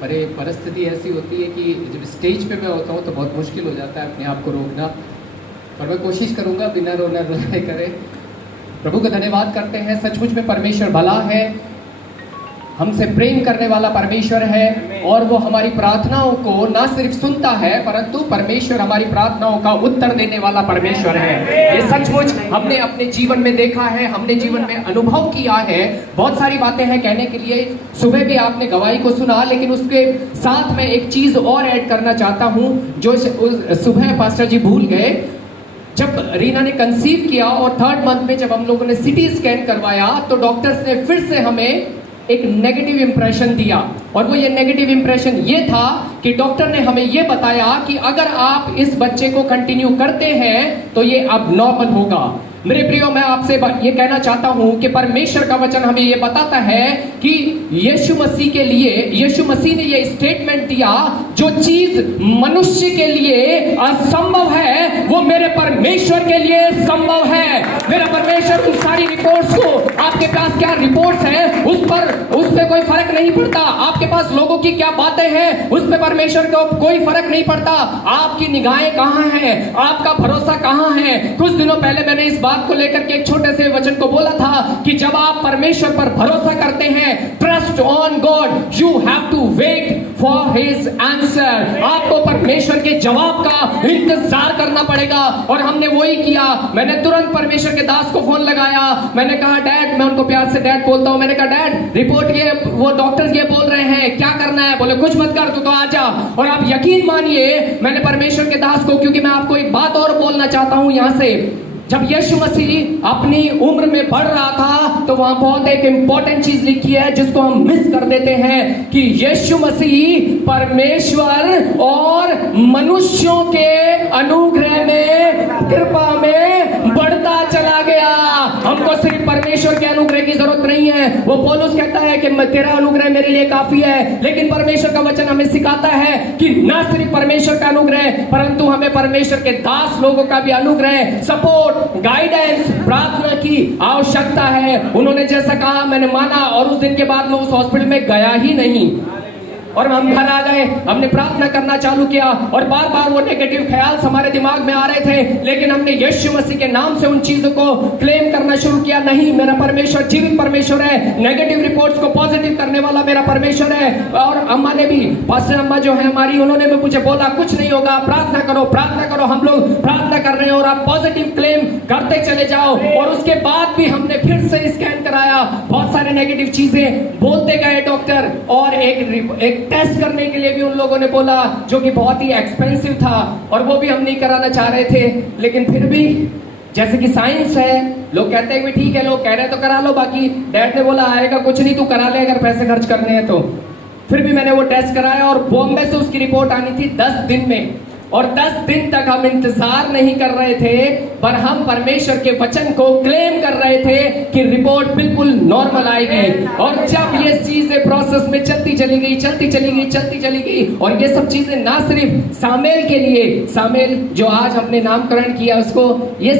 पर ये परिस्थिति ऐसी होती है कि जब स्टेज पे मैं होता हूँ तो बहुत मुश्किल हो जाता है अपने आप को रोकना, पर मैं कोशिश करूँगा बिना रोना रुलाए करे। प्रभु का धन्यवाद करते हैं, सचमुच में परमेश्वर भला है, हमसे प्रेम करने वाला परमेश्वर है और वो हमारी प्रार्थनाओं को ना सिर्फ सुनता है परंतु परमेश्वर हमारी प्रार्थनाओं का उत्तर देने वाला परमेश्वर है। ये सचमुच हमने अपने जीवन में देखा है, हमने जीवन में अनुभव किया है। बहुत सारी बातें हैं कहने के लिए, सुबह भी आपने गवाही को सुना, लेकिन उसके साथ में एक चीज और ऐड करना चाहता हूँ जो सुबह पास्टर जी भूल गए। जब रीना ने कंसीव किया और 3rd मंथ में जब हम लोगों ने सिटी स्कैन करवाया तो डॉक्टर्स ने फिर से हमें एक नेगेटिव इंप्रेशन दिया, और वो ये नेगेटिव इंप्रेशन ये था कि डॉक्टर ने हमें ये बताया कि अगर आप इस बच्चे को कंटिन्यू करते हैं तो ये अब नॉर्मल होगा। मेरे प्रियो, मैं आपसे ये कहना चाहता हूं कि परमेश्वर का वचन हमें ये बताता है कि यीशु मसीह के लिए, यीशु मसीह ने ये स्टेटमेंट दिया, जो चीज मनुष्य के लिए असंभव है वो मेरे परमेश्वर के लिए संभव है। मेरा परमेश्वर उन सारी रिपोर्ट्स को, आपके पास क्या रिपोर्ट्स हैं उस पे कोई फर्क नहीं पड़ता, आपके पास लोगों की क्या बातें हैं उस पे परमेश्वर को कोई फर्क नहीं पड़ता। आपकी निगाहें कहां हैं, आपका भरोसा कहां है। कुछ दिनों पहले मैंने इस बात को लेकर के एक छोटे से वचन को बोला था कि जब आप परमेश्वर पर भरोसा करते हैं, trust on God, you have to wait for his answer. आपको परमेश्वर के जवाब का इंतजार करना पड़ेगा, और हमने वही किया। मैंने तुरंत परमेश्वर के दास को फोन लगाया, मैंने कहा डैड, मैं उनको प्यार से डैड बोलता हूं, मैंने कहा डैड रिपोर्ट ये, वो डॉक्टर्स ये बोल रहे हैं, क्या करना है? बोले कुछ मत कर, तू तो आजा। और आप यकीन मानिए, मैंने परमेश्वर के दास को, क्योंकि मैं आपको एक बात और बोलना चाहता हूं यहां से, जब यीशु मसीह अपनी उम्र में बढ़ रहा था तो वहां बहुत एक इंपॉर्टेंट चीज लिखी है जिसको हम मिस कर देते हैं कि यीशु मसीह परमेश्वर और मनुष्यों के अनुग्रह में, कृपा में बढ़ता चला गया। हमको सिर्फ परमेश्वर के अनुग्रह की जरूरत नहीं है। वो पौलुस कहता है कि तेरा अनुग्रह मेरे लिए काफी है, लेकिन परमेश्वर का वचन हमें सिखाता है कि न सिर्फ परमेश्वर का अनुग्रह परंतु हमें परमेश्वर के दास लोगों का भी अनुग्रह, सपोर्ट, गाइडेंस, प्रार्थना की आवश्यकता है। उन्होंने जैसा कहा मैंने माना, और उस दिन के बाद मैं उस हॉस्पिटल में गया ही नहीं, और हम घर आ गए, हमने प्रार्थना करना चालू किया, और बार बार वो नेगेटिव ख्याल हमारे दिमाग में आ रहे थे, लेकिन हमने यीशु मसीह के नाम से उन चीजों को क्लेम करना शुरू किया। नहीं, मेरा परमेश्वर जीवित परमेश्वर है, नेगेटिव रिपोर्ट्स को पॉजिटिव करने वाला मेरा परमेश्वर है। और अम्मा ने भी, पास्टर अम्मा जो है हमारी, उन्होंने भी मुझे बोला कुछ नहीं होगा, प्रार्थना करो प्रार्थना करो। हम लोग प्रार्थना कर रहे हैं और आप पॉजिटिव क्लेम करते चले जाओ। और उसके बाद भी हमने फिर से स्कैन कराया, बहुत सारे नेगेटिव चीजें बोलते गए डॉक्टर, और एक टेस्ट करने के लिए भी उन लोगों ने बोला जो कि बहुत ही एक्सपेंसिव था, और वो भी हम नहीं कराना चाह रहे थे। लेकिन फिर भी जैसे कि साइंस है, लोग कहते हैं ठीक है, लोग कह रहे हैं तो करा लो, बाकी डैड ने बोला आएगा कुछ नहीं, तू करा ले अगर पैसे खर्च करने हैं तो। फिर भी मैंने वो टेस्ट कराया और बॉम्बे से उसकी रिपोर्ट आनी थी 10 दिन में, और 10 दिन तक हम इंतजार नहीं कर रहे थे, पर हम परमेश्वर के वचन को क्लेम कर रहे थे कि रिपोर्ट बिल्कुल नॉर्मल आएगी। और जब ये चीजें प्रोसेस में चलती चली गई, और ये सब चीजें ना सिर्फ सामेल के लिए, सामेल जो आज हमने नामकरण किया उसको, ये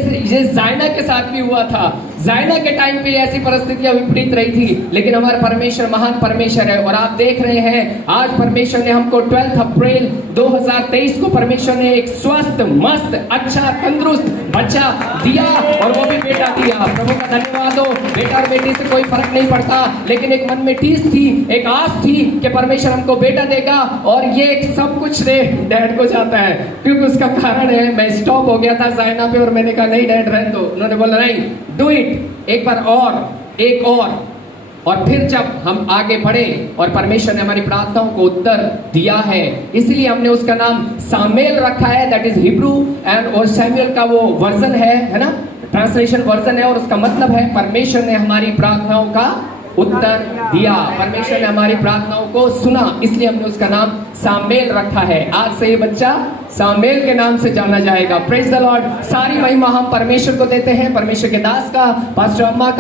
जायना के साथ भी हुआ था। जायना के टाइम पे ऐसी परिस्थितियां विपरीत रही थी, लेकिन हमारा परमेश्वर महान परमेश्वर है। और आप देख रहे हैं आज परमेश्वर ने हमको 12 अप्रैल 2023 को परमेश्वर ने एक स्वस्थ, मस्त, अच्छा, तंदुरुस्त बच्चा दिया, और वो भी बेटा दिया। प्रभु का धन्यवाद हो। बेटा और बेटी से कोई फर्क नहीं पड़ता, लेकिन एक मन में टीस थी, एक आस थी कि परमेश्वर हमको बेटा देगा, और ये सब कुछ डैड को जाता है, क्योंकि उसका कारण है मैं स्टॉप हो गया था जायना पे, और मैंने कहा नहीं डैड रहने दो। उन्होंने बोला नहीं, डू इट, एक बार और फिर जब हम आगे बढ़े और परमेश्वर ने हमारी प्रार्थनाओं को उत्तर दिया है, इसलिए हमने उसका नाम सामेल रखा है, दैट इज हिब्रू एंड, और सैमुएल का वो वर्जन है ना, ट्रांसलेशन वर्जन है, और उसका मतलब है परमेश्वर ने हमारी प्रार्थनाओं का उत्तर दिया, परमेश्वर ने हमारी प्रार्थनाओं को सुना, इसलिए हमने उसका नाम सामेल रखा है। आज से ये बच्चा सामेल के नाम से जाना जाएगा। Praise the Lord. सारी महिमा हम परमेश्वर को देते हैं, परमेश्वर के दास का, पास्टर अम्मा का।